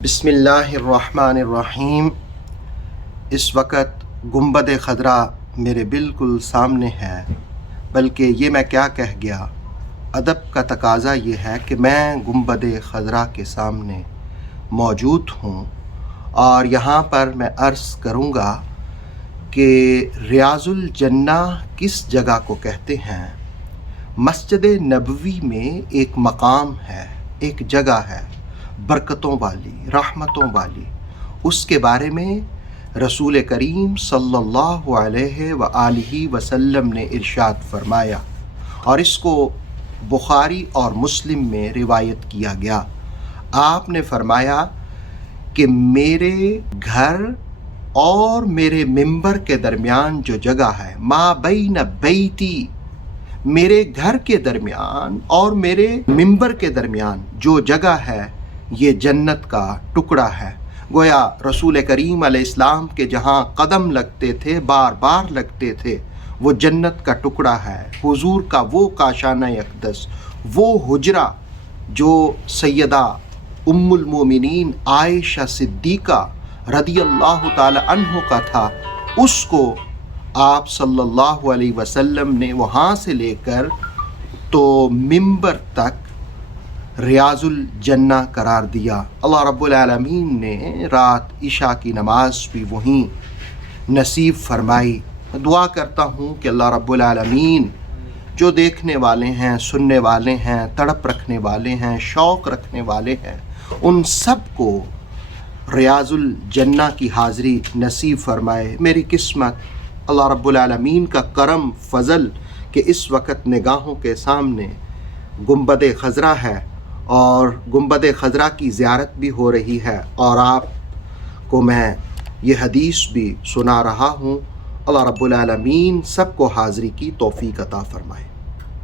बिस्मिल्लाह अर्रहमान अर्रहीम। इस वक्त गुंबद खदरा मेरे बिल्कुल सामने है, बल्कि ये मैं क्या कह गया, अदब का तकाज़ा ये है कि मैं गुंबद खदरा के सामने मौजूद हूँ और यहाँ पर मैं अर्ज़ करूँगा कि रियाज़ुल जन्ना किस जगह को कहते हैं। मस्जिद नबवी में एक मकाम है, एक जगह है बरकतों वाली, रहमतों वाली। उसके बारे में रसूल करीम सल्लल्लाहु अलैहि वसल्लम ने इरशाद फरमाया और इसको बुखारी और मुस्लिम में रिवायत किया गया। आपने फरमाया कि मेरे घर और मेरे मिंबर के दरमियान जो जगह है, मा बैन बैती, मेरे घर के दरमियान और मेरे मिंबर के दरमियान जो जगह है, ये जन्नत का टुकड़ा है। गोया रसूल करीम अलैहिस्सलाम के जहाँ कदम लगते थे, बार बार लगते थे, वो जन्नत का टुकड़ा है। हुजूर का वो काशाना अक़दस, वो हुजरा जो सैयदा उम्मुल मोमिनीन आयशा सिद्दीक़ा रदियल्लाहु ताला अन्हो का था, उसको आप सल्लल्लाहु अलैहि वसल्लम ने वहाँ से लेकर तो मिंबर तक रियाज़ुल जन्ना करार दिया। अल्लाह रब्बुल आलमीन ने रात इशा की नमाज भी वहीं नसीब फरमाई। दुआ करता हूँ कि अल्लाह रब्बुल आलमीन जो देखने वाले हैं, सुनने वाले हैं, तड़प रखने वाले हैं, शौक़ रखने वाले हैं, उन सब को रियाज़ुल जन्ना की हाज़री नसीब फरमाए। मेरी किस्मत अल्लाह रब्बुल आलमीन का करम फ़ज़ल कि इस वक्त निगाहों के सामने गुंबद खज़रा है और गुंबद खज़रा की ज़ियारत भी हो रही है और आपको मैं ये हदीस भी सुना रहा हूँ। अल्लाह रब्बुल आलमीन सबको हाज़री की तौफ़ीक़ अता फ़रमाए।